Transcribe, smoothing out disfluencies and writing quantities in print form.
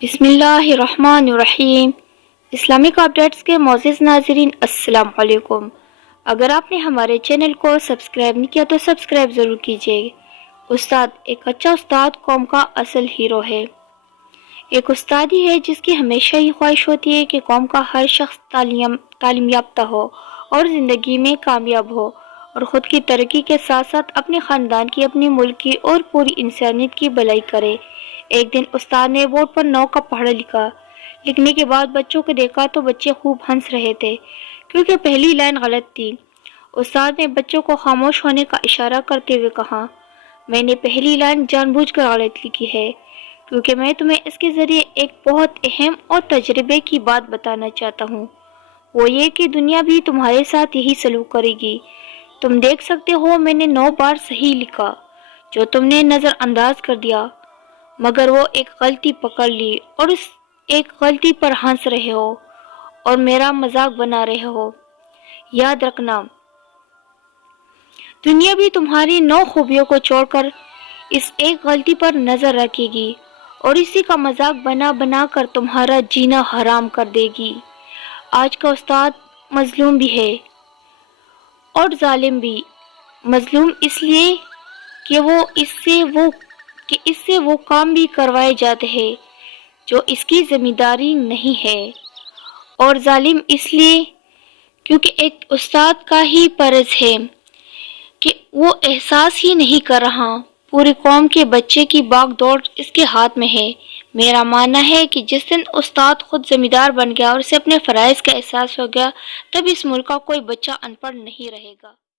بسم اللہ الرحمن الرحیم۔ اسلامک اپڈیٹس کے معزز ناظرین السلام علیکم۔ اگر آپ نے ہمارے چینل کو سبسکرائب نہیں کیا تو سبسکرائب ضرور کیجیے۔ استاد، ایک اچھا استاد قوم کا اصل ہیرو ہے۔ ایک استاد ہی ہے جس کی ہمیشہ یہ خواہش ہوتی ہے کہ قوم کا ہر شخص تعلیم یافتہ ہو اور زندگی میں کامیاب ہو اور خود کی ترقی کے ساتھ ساتھ اپنے خاندان کی، اپنے ملک کی اور پوری انسانیت کی بھلائی کرے۔ ایک دن استاد نے بورڈ پر 9 کا پڑھا لکھنے کے بعد بچوں کو دیکھا تو بچے خوب ہنس رہے تھے کیونکہ پہلی لائن غلط تھی۔ استاد نے بچوں کو خاموش ہونے کا اشارہ کرتے ہوئے کہا، میں نے پہلی لائن جان بوجھ کر غلط لکھی ہے کیونکہ میں تمہیں اس کے ذریعے ایک بہت اہم اور تجربے کی بات بتانا چاہتا ہوں، وہ یہ کہ دنیا بھی تمہارے ساتھ یہی سلوک کرے گی۔ تم دیکھ سکتے ہو میں نے 9 بار صحیح لکھا جو تم نے نظر انداز کر دیا، مگر وہ ایک غلطی پکڑ لی اور اس ایک غلطی پر ہنس رہے ہو اور میرا مذاق بنا رہے ہو۔ یاد رکھنا، دنیا بھی تمہاری 9 خوبیوں کو چھوڑ کر اس ایک غلطی پر نظر رکھے گی اور اسی کا مذاق بنا بنا کر تمہارا جینا حرام کر دے گی۔ آج کا استاد مظلوم بھی ہے اور ظالم بھی۔ مظلوم اس لیے کہ اس سے وہ کام بھی کروائے جاتے ہیں جو اس کی ذمہ داری نہیں ہے، اور ظالم اس لیے کیونکہ ایک استاد کا ہی فرض ہے کہ وہ احساس ہی نہیں کر رہا، پوری قوم کے بچے کی باغ دوڑ اس کے ہاتھ میں ہے۔ میرا ماننا ہے کہ جس دن استاد خود ذمہ دار بن گیا اور اسے اپنے فرائض کا احساس ہو گیا، تب اس ملک کا کوئی بچہ ان پڑھ نہیں رہے گا۔